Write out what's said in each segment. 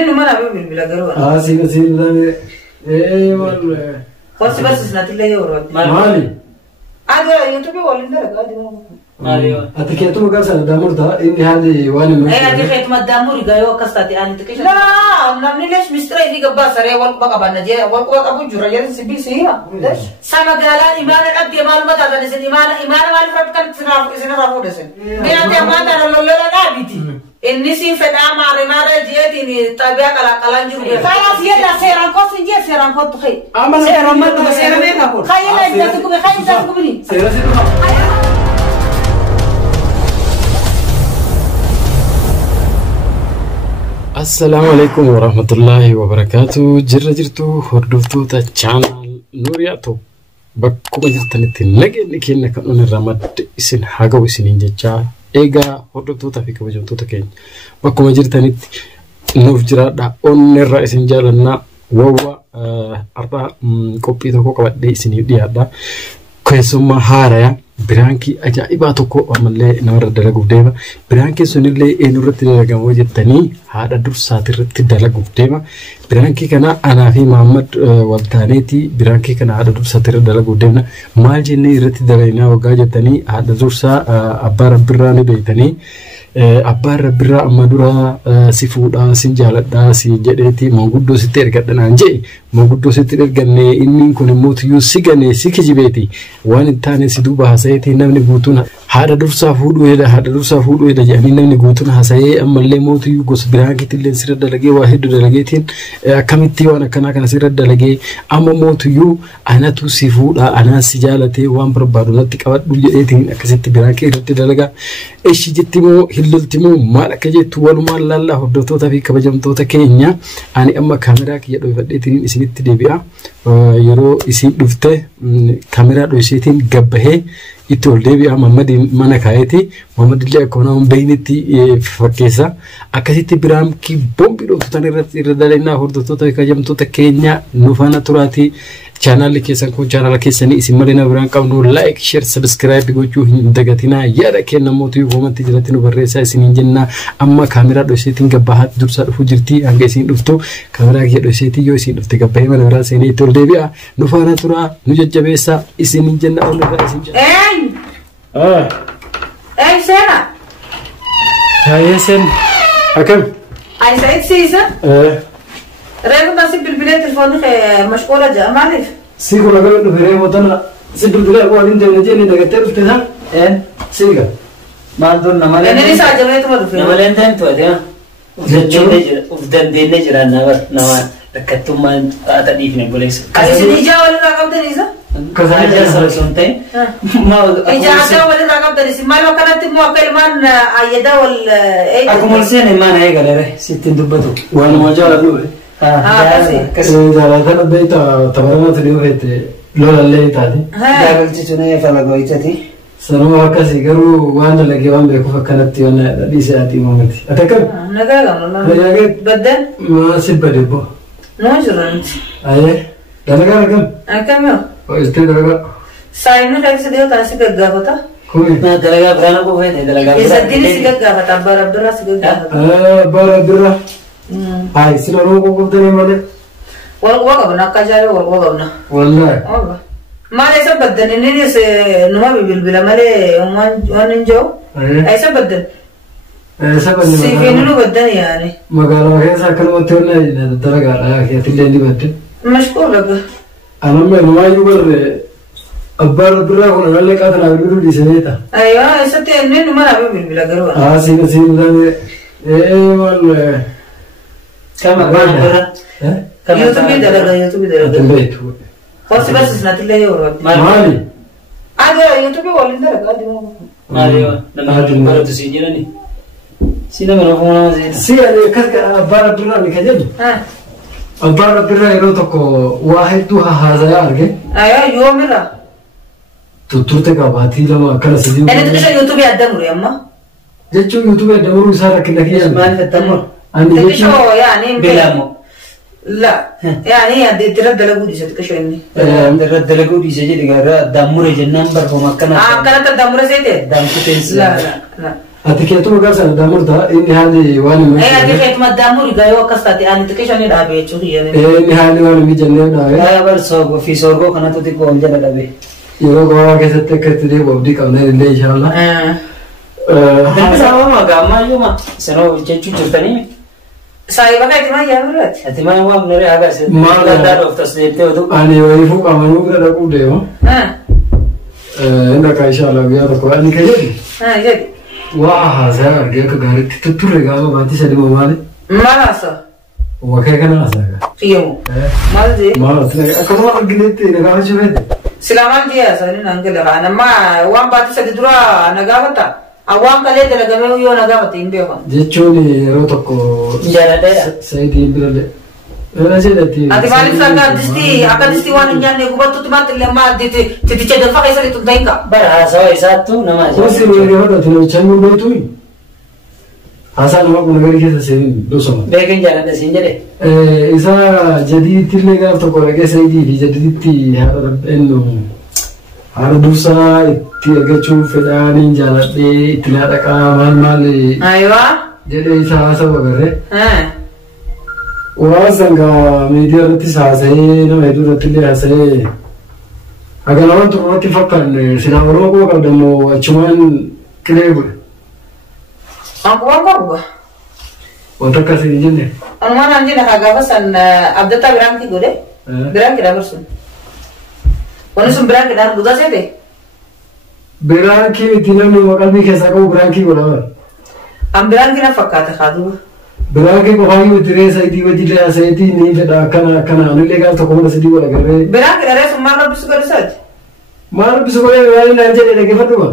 إنه ما نبي بالبلا قرونا. سين ده إيه والله. بس سنتي لا يورد. مالي. هذا يوتيوب ولا إنت لك هذا مالي. أتكلم مع كذا دامور ده إني هذه وانا. إيه أتكلم مع دامور يجايو كستاتي أنا تكلم. لا نامني ليش مستري في قبضة سريع والبقى بنجي والقوة أبو جريان سبيل سيها. ليش؟ سما قال إيمان أدي معلومات هذا نسيت إيمان ما الفرق كان سنة رافو دسن. بيا تيمان ده لولا لا بيتي. النسي فدا ماري جيتني طبيعة كلا جروب. خلاص يلا سيرانكو سنجي سيرانكو تخي. سيران ما تبغى سيران ما كفور. خيال إذا تكون خيال إذا تكون بني. سيران السلام عليكم ورحمة الله وبركاته. جرجرتو هردفتو تا channel نورياتو بكو جرتنتي نكين كانون الرماد اسن حاجة وسنين جتشا إيجا هردفتو تا في كوجنتو تكين بكو جرتنتي نوفجرا دا أون الرئيس جالنا ووا أربع كوبي تكو كوادي سنين ديادا كيسوما هاريا برانكي أجائبا تكو أمالي نور دلقو ديما برانكي سنلي إنو رتي دلقا وجدتني هذا درسات رتي دلقو ديما برانكي كنا أنا في محمد والتانيتي برانكي كنا هذا درسات رتي دلقو ديما مال جيني رتي دلقنا وقاجتني هذا درسا أبار براني بيتني أبار برا أمادورا سيفودا سنجالدا سيجدتي موجودو ستير كدنا أنجي موجودو ستير كدنا إني كنا موت يوسيجني سيكجبيتي وان التاني سيدوبا هسايتي نمني بوتونا هذا درسا فودو هذا يعني نمني بوتونا هساي أما اللي موت يوجس برانكي تلين سير دلقي واحد دلقيتين كميتي وانا كنا سير دلقي أما موت يو أنا تو سيفودا أنا سجالتي وان بربادو تكوات بلجيتين أكسيت برانكي رتي دلقا إيش جتمو هللتمو مالك جت والما لا هدوتو تفي كبجمتو تكينيا أنا أما كاميرا كي يدو فديتين إسميت دبيا يرو إسم دفته كاميرا دوسيتين جبهه يتول دبيا محمد مانا كايتي محمد اللي أكونهم بينتي فكيسا أكاسيتي برام كي بومبي دو تاني ردالنا هدوتو تفي كبجمتو تكينيا نوفانا تراتي channel kesan ko channel kesani isimalina biran kamnu like share subscribe gochu hindagatina yada kenna motu comment jiratinu barresa isinin jenna amma camera do setting gabahat dursa du jirti anga isin dufto camera ke do seti yo isin dufte gabahe man bara seni tol debia nu fana tura nu jajjabesa isinin jenna on ba isin sena hayesen akam ay said sisa رأيك ناس بالبلاد الفاضي مشغولة جا ما أعرف. سيكون لقول إنه فريق وطنا سيد بالبلاد هو اللي ندم نجيني نقتل فتها. إيه سيكا. ما عندنا ما لين. أنا لسه عجبني تمر فيه. ما لين تاني تواديا. وفدان دين نجرا نوا ركتم ما أتني في نقوليس. أيش نيجا ولا رقم تنيسا؟ كذا نجا سرسونتي. ما. نيجا هذا ولا رقم تنيس. ما لو كانت موكل من أيدا ولا. أكو مرسين ما نهاية قالوا ستين دبتو. وانا ما جاء له. كسر إذا كان بيت تبرنا تريو هيت لولا اللي تادي. قبل تجوني فلا قويتتي. سلام عليكم قالوا وانا لقي وان بيكون فكرت يونا ليس أتي مامتي. أتكلم. نقال والله. بدل. ما سيب بديبو. نوجرانت. أيه. دلنا كم؟ أكمل. وإستي دلنا. ساينو كيف سديو تاسي كجابتا. كوي. ما دلنا برانا بوه ده دلنا. إذا ديني سكجابتا برا سكجابتا. برا. هاي سينارو كم تاني ماله؟ والله قبنا كجاري والله قبنا. والله. والله. ما ليس بدن إنني نما بيبلا ماله وانجو. أيسا بدن. أيسا بدن. سيفينو بدن يعني. ما قالوا هي ساكن وتونا درجة على كي تلين بدن. مشكور لك. أنا ما يقول أبار برا كنا ولا كاتنا بيقولوا دي سنيتا. أيوة أيسا تاني نما نبي بيبلا قرونا. سين ده إيه والله. كم برا؟ يوتيوب دلقا. تبيت. بس سنتي لا يورد. مالي. هذا يوتيوب ولا دلقا دي مالي نما برا تسيجرني. سينا مرافونا زين. سيا كذا أبار برا نكجد. أبار برا يروتكو واحد توها هذا يارجع. أيوة يومنا. تطرت كاباتي لما كنا سديو. أنا تكشف يوتيوب يقدموا يا أما. جتشو يوتيوب يقدموا سارة كنا كيا. ما نفتمر. تكشف يعني. بلامو. لا يعني ترد لقودي ستكشفني. ترد لقودي سجى دكارا دامورة جنان برفما كنا. كنا تدامورة سيته. دام كتير. لا. أتكيتو مقاس أنا دامور ده إني هذه وأنا مش. أتكيت ما دامور جايو كستاتي أنا تكيشني دابي تشوفي إني هذه وأنا ميجنة دابي. يا برسوق في سورغو كنا تديكو أنجنا دابي. يروح وراء كذا تكتري وبدي كونه اللي إن شاء الله. Tapi sama agama juga seno jeju jutani. Saya pakai timah ya berat. Timah yang mau menurut agak sih. Mana ada dokter sendiri itu. Ani waifu kamu juga ada kuda ya. Enda kaya insya Allah biar aku ani kaya ni. Jadi. Wah, saya dia ke garis itu tuh regalo mati saya di mana? Mana sah? Wah kayak kan asal. Iya. Mana sih? Mana? Kamu mau gini tu regalo cuma itu. Selamat dia, saya ni nangkel lah. Nama uang pati saya dura negara tak. Awam kali ada lagi yo negara timbe kan. Jechuni rotoko. Jalan deh. Saya di berada. Berada di. Ati balik sana disti, akan disti wani nyanyi gua tuh tempat lemah di cedek pakai sari tuh daika. Berasa satu nama. Oh sih mereka ada tuh canggung betul. Asal nama pun negara kita sih dosa. Bagian jalan deh sini deh. Isa jadi tiga toko lagi saya di jadi ti harap enu. Harus dosa itu agak cuma fedani jalan di tidak ada kamar mali. Aywa. Jadi saya bergerak. Wah sangka media nanti saya nama itu nanti dia saya. Agar orang tu nanti fakir senang orang aku kalau demo cuman kelihut. Aku apa? Untuk kasih izin deh. Mana anjing nak agak pesan abdata berangki gue deh. Berangki dah bersun. Mana sumberang kita buat saja deh. Berangki tidak memakan biasa kau berangki bola. Berangki nak fakkat khadu. Berangki kau hari itu saya di wajib saya di ni pada kana anu legal tu kau masih di bola kerja. Berangki ada semua orang bisa kerja. Mana bisa kau yang nanti ada lagi apa?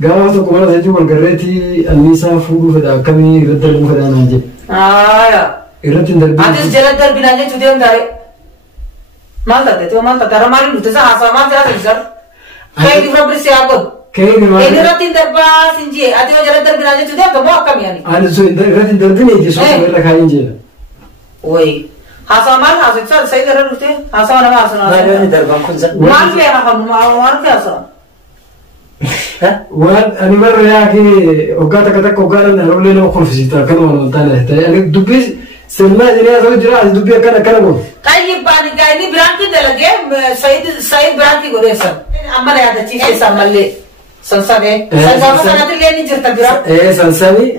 Gawa tu kau masih di bola kerja ti Anissa fugu pada kami redar pada nanti. Ya. Iratin darbi. Atas jalan darbi nanti cuci antara. Malta deh, tu Malta. Taruh malin itu sah asal Malta ada besar. Kayak di Fabri siapa? Kayak di mana? Ini ratin darba sinji. Ati wajar darbi nanti cuci atau mau kami ani? Anu so ratin darbi ni je so mereka kain je. Woi, asal mal asal saya kira dulu tu. Asal nama asal nama. Mana ni darba kunci? Mal dia nak mal dia asal. Wan animal ya ki ogata kata kogara na role no konfisita kan wan tana ta ani dubi selma jira so jira dubi kana bo kai pani kai ni branki de lage said branki go desa amma ya da chise samalle sansare sanate le ni jirta bira sansani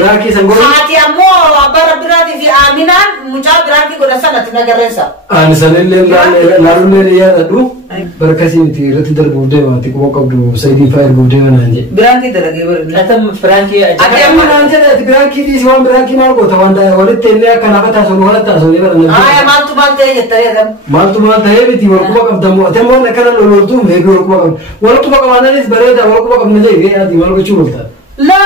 branki sangoro hati ammo abara birati fi aminan mucha branki go desa na garesa an sanelle lalu ya du berkasih miti rati darbu de mati ko kabdu saidi fire go de na anje branki de lage ber atam branki ati amma na anje de branki di siwan branki mal ko tawanda wale telle kana kata so wala ta so ne ber na ay mal tu mal te yetta yadam mal tu mal te miti wal ko kabda mo atam mo na kana lo tu me go ko kabda wala tu kabda na nis bare da wal ko kabda na je adi mal ko chulta la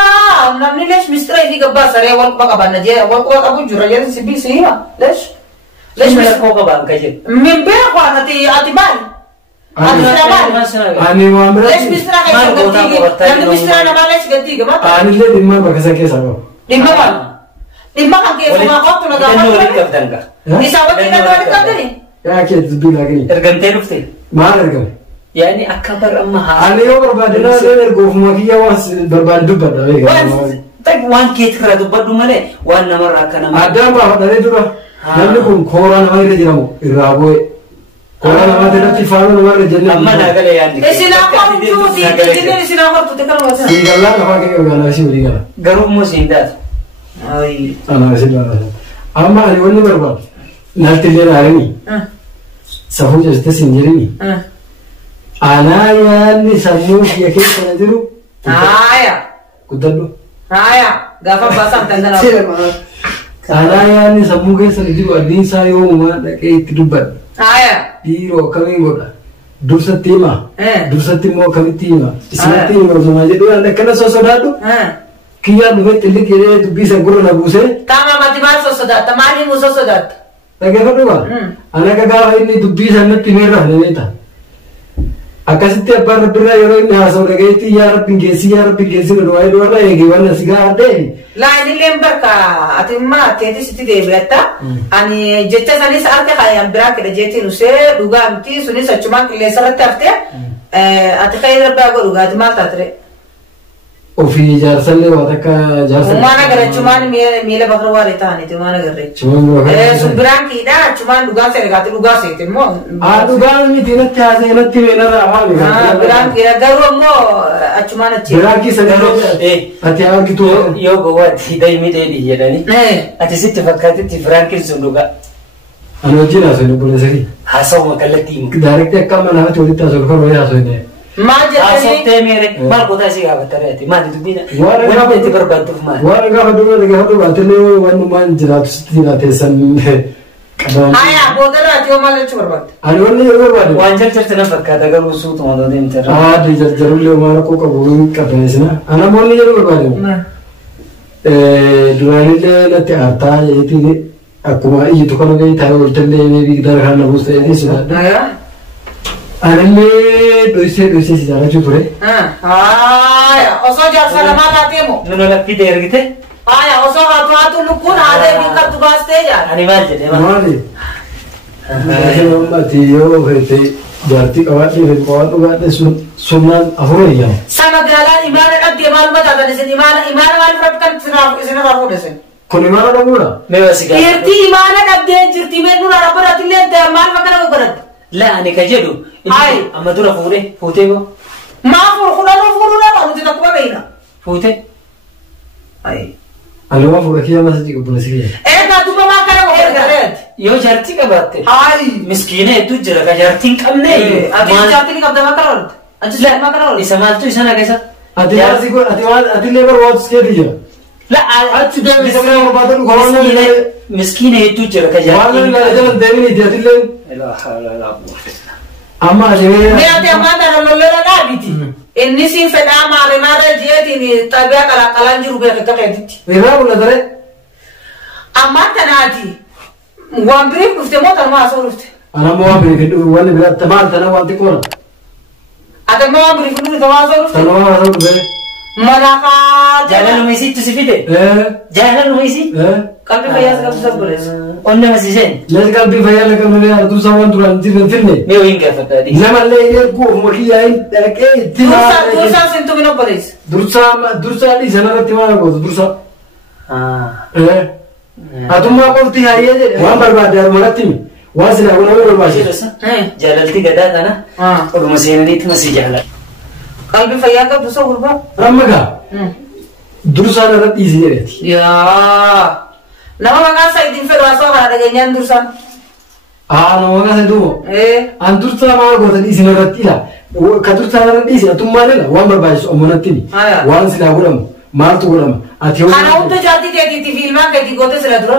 namni lesh mistra fi gabba sare wal ko kabda na je wal ko abu jura ya sibi siya lesh mistra ko kabda kaje min be ko anati atibal Ani wamra. Lesh mistra kayak ganti, yang mistra nama lesh ganti ke mana? Ani le dimma bakasa ke sabo. Dimma kan ke semua kau tu nak apa? Di sawat kita tu ada kan ni? Ya ke tu lagi. Ergante rufte. Mal ergam. Ya ini akabar amma. Ani yo berbadana le gof makiya was berbadu bada. Tak wan kit keradu badu male. Wan nama rakana. Ada apa dari tu lah. Nanti pun koran nama ini jiramu. Iraboy. Koran nama tidak tifano nama rejen. Amma naga le yani. Sinakor tu di sini sinakor tu tekan macam. Singgala apa ke gala sih singgala. Garup mu sindat. Ay. Anak singgala. Amma ani wani berbad. Nanti dia hari ni. Sahu jadi singgiri ni. Anaya ni samu ya ke sana dulu. Aya. Kudalu. Aya. Gafar basam tanda. Anaya ni samu ke sana dulu. Adin sayo umar nak itidubat. Aya. Diro kami goda. Dursa tima. Dursa timo kami tima. Isma tima sama je dua nak kena sosodadu. Kia duit telik kira tu bisa guru nak buse. Tama mati bar sosodat. Tamani mu sosodat. Lagi apa tu kan? Anak kagak ini tu bisa nak timerah lewat. Akasih tiap bar bira yoro ini hasil lagi itu yar pinggesi doa lah ya gimana sih gak ada. Lah ini lembar ka atimma tete siti de berata ani jetta sani saat kayak bira kira jeti nuse duga amti suni cuma kile sarat tafte ati khair bago duga atimma tatre وفي جارسلي واتك جارسلي وما نقدر شمان ميل بكرة وارثاني تما نقدر سبران كيدا شمان لغة سيرقات لغة سيتم مو لغة ميتين تجازي نتي مينا رامي بران كيدا قالوا مو شمان أشي بران كي سجلوا أتيار كتو يو قوات هداي ميدي جداني أتسيت فكرت تفران كيسون لغة أنا جينا سوني بوليسري حاسو مكلتين دايركت كم أنا هتودي تاسول كم يا سوني ما حاسو تيميري ما قلت أشي قابل ترى ما تدبينا وين بتبر بدو ما وانا قاعد أدور بعدين وين ما نجرب ستينا تسن هيا بودر أتيو ماله شو برباد أنا وين يروح بعدين وانجل ترى فكرت أقول وسوت ما دودين ترى جرب لي ما ركوا كبرون كبرسنا أنا مولي يروح بعدين دواني له نتأتا يتي aku mah itu kalau kayak tahu hotel ini di daerah mana bos ini sudah. Ada le dosa sih jalan cuci. Ya, osok jangan salah mata temu. Nuna lagi der gitu. Ya, osok hatu lukun ada bingkap tu bas teja. Ani macam ni. Mana? Jadi mati yo hete berarti kawat ini kawat ugat sunan ahuri ya. Sama galan ibarat dia malu mata dan sini ibarat malu kan sini rafu desen. Kau mana ada mula? Mewah sih. Irti ibarat abdi jirti menu nara berat ini ada malu makan apa berat? Lah ane kajedu. Hai. Amadura fute bo. Maaf, furu na baru tidak kuat ini. Fute. Hai. Alo furu kia masih juga boleh sih. Kau tu makan apa berat? Yo jarti ka batte. Hai. Miskine itu jera ka jarti kam ne. Adi jarti ni kau dah makan. Anjir dah makan. Isamal tu isana kaisa. Adi lebar watch ke dia. لا أتجاه بسمة وبعدين قرآن مسكينة يتوجر كجار وانا لا جل دمني جديلين لا حول ولا قوة أما جميع ما أنت ما ترى لولا لا بيتي إني سين فدا ما رمارة جيتي ني تبيا كلا جروبه كتكيتي إذا ولا دري أما تنادي وامبريك رفته ما ترى ما أصورفت أنا ما وامبريك وانا بلا تمام تنا وانتي كورا أنت ما وامبريك نور تما أصورفت تنا ما أصورفت مناقا جاهلا نميسي تسفيته جاهلا نميسي قلبي فياس قبل سبرس قلنا مسيجين ليش قلبي فيا لك من يا تو سوون ترى انت في الفيلم ميو ينقى فتادي لما اللي يركو مكيا ايه درسا سنتو منو بريس درسا دي سنه تما کو درسا اتما قلتي هي وان برباد يا مرتي واسنا ولا برباد جلالتي غدا انا ومسيني تمسي جهلا قلبي فيا قبل سبرس رمغا درسا رتي زيرتي يا nama makan saya di Federasi ada ganyan dursan. Nama makan saya tu. Dursa mana kau tadi sini rati lah. Kadursa rati sih, tu mana lah? Wan berbahasa omonat ini. Wan sila guram, mal tu guram. Atiyo. Karena untuk jadi di film kan di kota sila dulu.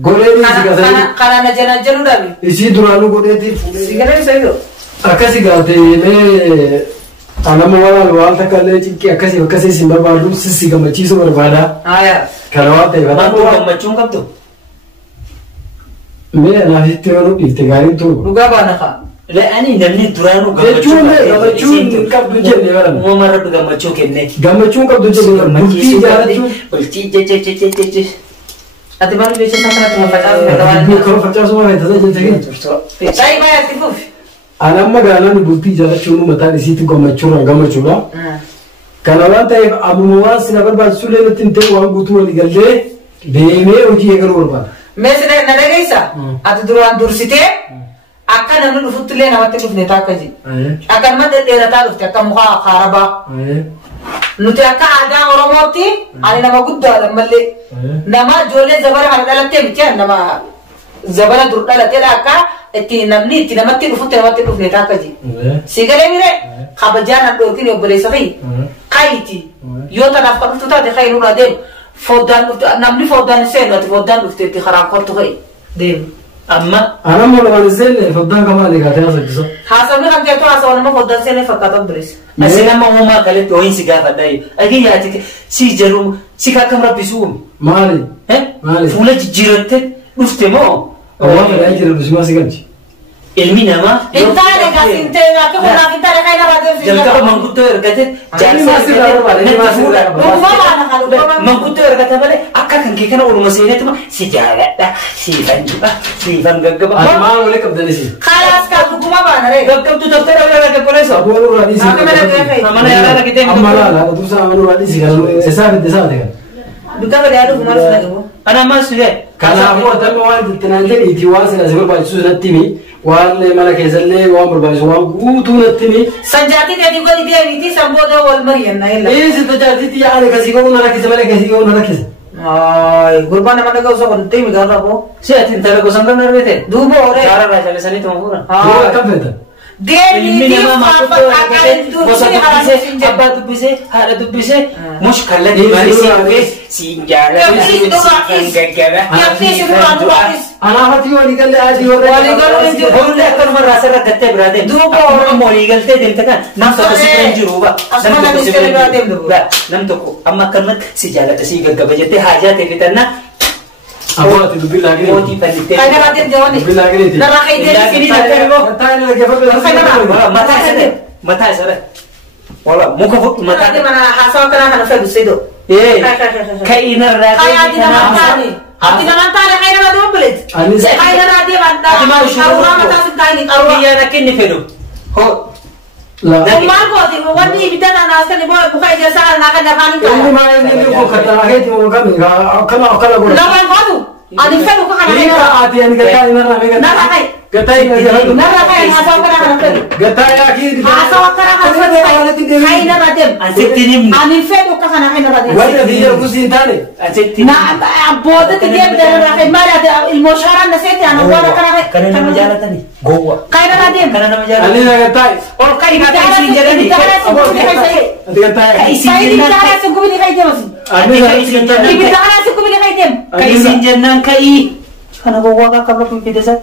Gole ni sih kasih. Karena najan udah bi. Isi dulu gole ti. Sekarang saya itu. Akasi gate me. Anak mawala luar tak kalau cikki akasi simba baru sisi kamaci so berbada. Ya. Kalau ada yang mana tu kamaci ungkap tu? Me nasi tiada lu itegarin tu. Luga mana kah? Le ani nani duranu kamaci ungkap tu je ni orang. Mau marah tu kamaci kene. Kamaci ungkap tu je ni orang. Bukti jalan tu. Bukti je. Ati baru biasa sama tu macam kalau facam semua itu saja jadi. Saya bayar tipu. Anak magana ni bukti jalan cuma mata di situ gamacura. Kalau nanti abu muas sinabar baca sulit nanti tentang uang butuh lagi galle. Deme uji agar urban. Mesra nada gaisa. Atu duran dursite. Akan anu futule nama tu neta kaji. Akan mana dia tahu kita muka kharaba. Nuti akan ada orang mati. Ani nama gudda malle. Nama jole zabar harga tem kya nama zabara durda late aka. Eti namni ti nama ti futule neta kaji. Sigale mire. Khabajana do kini obere sahi. Kaiti. Yo ta nafka tu ta de khairu radem. Fodan namni fodan sen wat fodan ufte ti kharab kortu kai. Dem. Amma ana mo lawan sen fodan kama le gata sa kiso. Hasan mi kan to asa ma fodan sen fakata bris. Asina ma uma kale to hin siga fadai. Agi ya ti si jarum si ka kamra bisum. Mali. Mali. Fula jirote ufte mo. Awa me dai jiru bisuma siganchi. ilmi nama Intare kasinte aku nak intare kaya nak ada sih. jalkaba mangkutto ergate mangkutto ergate bale akka kan ke kana uluma seenetuma si jaalladha si fanjuba si fangaggaba Amaan oleh kabdanisi. Kalas kau kuma mana re? gaggabtu doktora wala ka koleso Abuan radisi. Aku mana dia kaya? mana yara kite Amala la tu sa amanu radisi kalau sesa desa dengan. Bukan pada ada kuma sudah kamu. ana masude Karena aku ada mawar tinanjir itiwas na sebab baju natimi wan le mana kezalle wan berbaju wan gutu natimi. Sanjati tadi gua dia itu sambodo wal marian na illa. Eh situ jadi dia ada kasih kau nara kisah mana kasih kau nara kisah. Ay, gurban mana kau usah konti mi kau apa? si atin tala ko sangal narvete Dubo ore. jara raja le sani tumura Dia kan beda. Dia ilmi ini nama apa mangkutto akan ergate itu bosa sini halas dubbise sinja. abba dubbise hada dubbise mush kalla Eh, di mari si sirura. dubbise si jara Ya, si si dubbis. fangaggaba Ya sih sebelum aku Anak hati wali kan dia aji orang. Wali kan dia- bolle akkar marra sarra gatte brade Duuba akkuma moli galte deemte kan nam tokko si biran jiru ba Asuma nam tokko namni si sirra biran biraa jiru deemtu. ba nam tokko amma akkanumatti si jaalladha si gaggaba jettee haajaa ta'e fitanna Aku hati tu bila lagi. mootii fannittee kaya nak dia jawab ni. Bila lagi ni. Darah kaya dia Lagi sini ni nak nak tengok. Kata ini lagi apa bela. mataa isarra mataa isarra wala muka fudhu Mata dia mataa mana asal kena kena saya bisa itu. ee Kaya ka inarraa kaya tidak mantani. Ati na mantani kaya na dia belit. Ani saya- Kaya na dia Ati mantani. mau suruh Karuna aku. mata sin kaya ni karuna. biyya nakkinni fedhu ho Lah. Umar ko di wani bida na nasa ni boy bukai dia sa na kanya kanin Ini kaya. mana ni ko kata lagi tu mau kami. Kalau guna. Lawan ko tu. Ani fedu ko kana Ini kaya. hati yang kata ini nara mega. Nara kaya. Kata ini lagi. Nara kaya asal kena kena fedu. Kata lagi. Asal kena kena fedu. Kaya na dia. asitti nimni Ani fedu ko kana kaya na dia. Wajah dia kusin tadi. asitti Na boda ti dia bida na kaya mala dia ilmoshara na sete ana wala kana kana nama jaalatani gowwa kaya na dia. kana nama Ani jaalatani nak kata. or kai na kai sin jedhani Nanti kata. kai sin Saya jennan bicara sungguh ini kayak dia masih. ani kai sin jennan Bicara sungguh ini kayak dia. kai sin jennan kai kana gowwa ka kabra pipidesa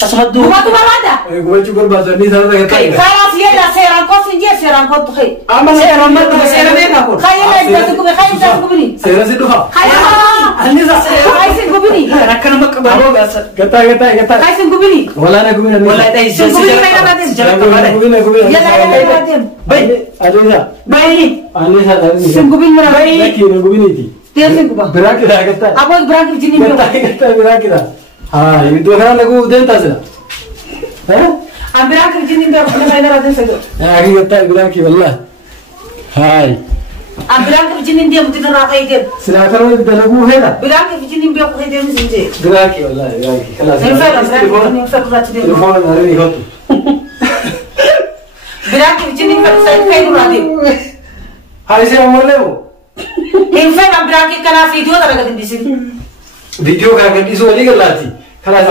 asmadu Cuma tu malah ada. Gua cukur bahasa ini sama kata. Kalau sih ada serang kau sih dia serang kau tuh kayak. Amal saya ramad ko saya na ko Kayak lah itu sungguh ini. Saya rasa doa. Kayak Ani sa. kayak sungguh ini. rakana makabaro gasa Kata. Kayak sungguh ini. Wala na gumina. wala dai sin Sungguh ini kayak apa dia? Gumina. Ya kayak apa dia? bay Alisa. bay Ani sa dari. Sungguh ini mana? Laki na gumina iti. Dia sungguh bah. Berak kita kata. Apa berangkat sini Kata kita berak kita. Ah, itu kan lagu denta sila. Hah? Ambil angkat sini dia punya kayak ada sesuatu. Aki kata berak wallah. Hai. Ambil angkat sini dia mesti nak kayak dia. Silakan kita lagu hela. Berangkat sini dia kayak dia mesti. Berak wallah, berak. Kelas. Telepon hari ni kau tu. Berangkat sini saya kayak dulu ada. Hari saya mau lewo. Info berangkat karena video tak ada di sini. Video kan isu lagi kan lati. Kelas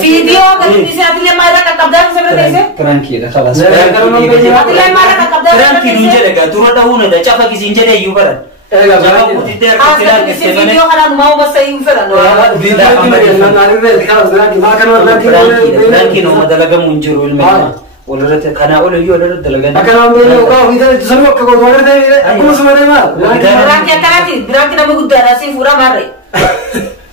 Video kan di sini artinya mana nak kabdan sebenarnya sih? tranquila khalas Artinya mana nak kabdan tranquila unjele ga turada huna da chafa kisin jede yubaran jaba kuti der Ah, kutila di keste video kan mau masa info lah. Video kan nari re kelas berarti makan lagi. tranquila madalaga munjuru ilma wala kana wala yu wala dalaga Akan ambil kau itu semua kau keluar dari aku sebenarnya mal. Berangkat karena berangkat nama gudara nasi pura mare.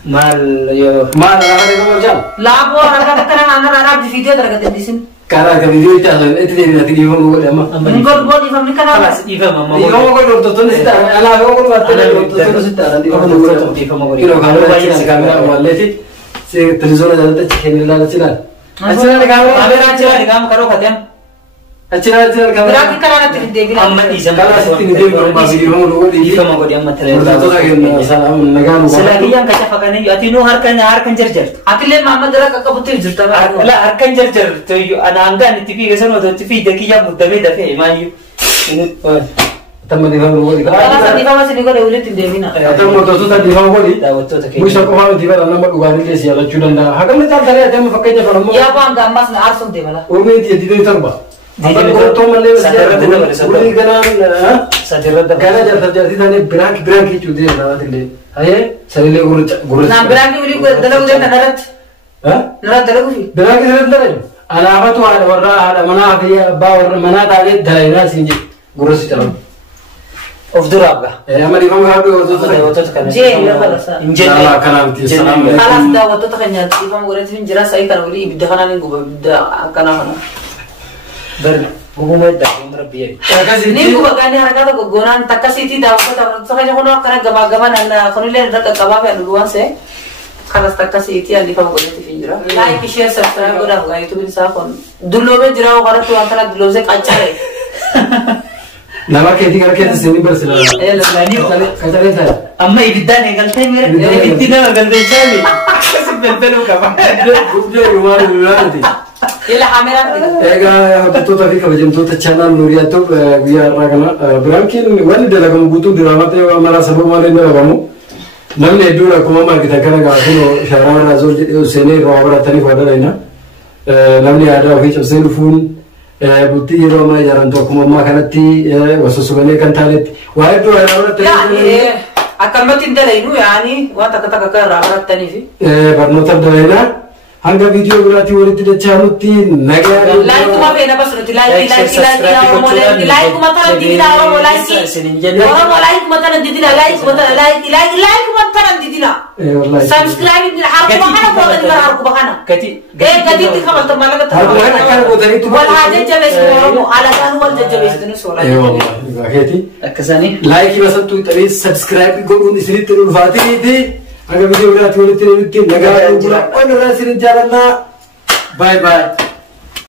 mal yo Mal ada kamu jam. Labo orang kata anak-anak di video terkait di sini. Karena ke video itu itu dia nanti dia mau buat apa? Enggak boleh family kan. khalas ifa mama Dia mau buat untuk tuh sih. Alah mau buat untuk tuh sih. Nanti mau buat. Kilo kamera sih kamera wallet sih. Si television ada cek ni lah cina. Cina kamera. kamera chira ni kam karo khatem Cina kamera. Berangkat karena tidak dia bilang. amma izam Kalau sih ini dia mau video mau buat ifa mama dia matale Berarti lagi salam negara. selagi yang kaca fakane ati no harkan jarjar Akhirnya mama dara kakak betul juta. la harkan jarjar to yu ana angani tipi gesano to tipi daki ya mutabe da fe mayu ini Teman dia mau buat. Kalau tadi kamu sini kau ulit dia bina. Atau mau tuh tadi mau buat. da wato take Musa ko hawo tiba na nomor ugari ke siya la chudan da. Hakam na tal tare atama fakai ja faramu. Ya bang gamas na arsun dia malah. Umi dia di terba. Apa ko to malle siya. Uri kana sadirada kana ja terjadi tane brank itu dia na tile. Aye salile guru. Nah berangkat ulit gua dalam ulit narat. Ha? Narat dalam ulit. Brank itu tare. Alafatu ala warra ala manafiya ba warra manata ale dalaina sinji. Guru si taram. of duraabga أما اللي فهم هذا watoota kana Jee yoo kalaasa. لا كلام تسلم Kalaas daawwattoota keenya dhiifama godhatti hin jira sa'ii kana walii ibidda kanaan hin guba ibidda akkanaa kana. bar guguma iddaa rabbi yeri Ni guba gaanii harkaa tokko goonaan takka siitii daawwattoota keenya kun akkana gamaa gamaan kunillee irra qaqqabaa fi adduuwwan see. Kanas takka siitii dhiifama godhatti hin jira. Like share subscribe godhaa gaa YouTube isaa kun dulloomee jira qorattu waan kana dulloomsee qaccare. nama keetii gara keetii seenii barsila kacalee ta'a amma ibiddaan eegaltee mire ibiddi nama galbeechaami akkasi belbeluu qaba gubdee yumaan yumaaniti Ila kameraan egaa hordoftoota fi kabajamtoota chaanal Nuuriyaa Toob guyyaa irraa kana biraankiin wanni dalagamu guutuu diraamaa ta'e waan maraa sababa malee dalagamu namni hedduun akkuma margitan kana gaafino shaaraa irraa zool jedhee seenee irraa barataniif waa dalayna namni aadaa ofii cabsee dhufuun bultii yeroo ammaa ijaaramtu akkuma ammaa kanatti wasosogalee kan taanetti waa hedduu aadaa baratanii akkanumatti hin dalaynu yaani waan takka takka akka irraa barattaniifi. barnoota dalayna hanga viidiyoo biraatii walitti dachaanutti nagaa Laikuma feena basirratti laikuma tana didina oromoo laikuma tana didina laikuma tana didina subscribe harkuma kana boodani bara harkuma kana gatiitti kabalta malaga wal haa jajjabeessinu oromoo alagaan wal jajjabeessinu soolaa akkasanii laayikii basattuu xalee subscribe godhuun isinitti ulfaatiniiti hanga viidiyoo biraatii walitti nagaa waan irraa isin jaalannaa bye bye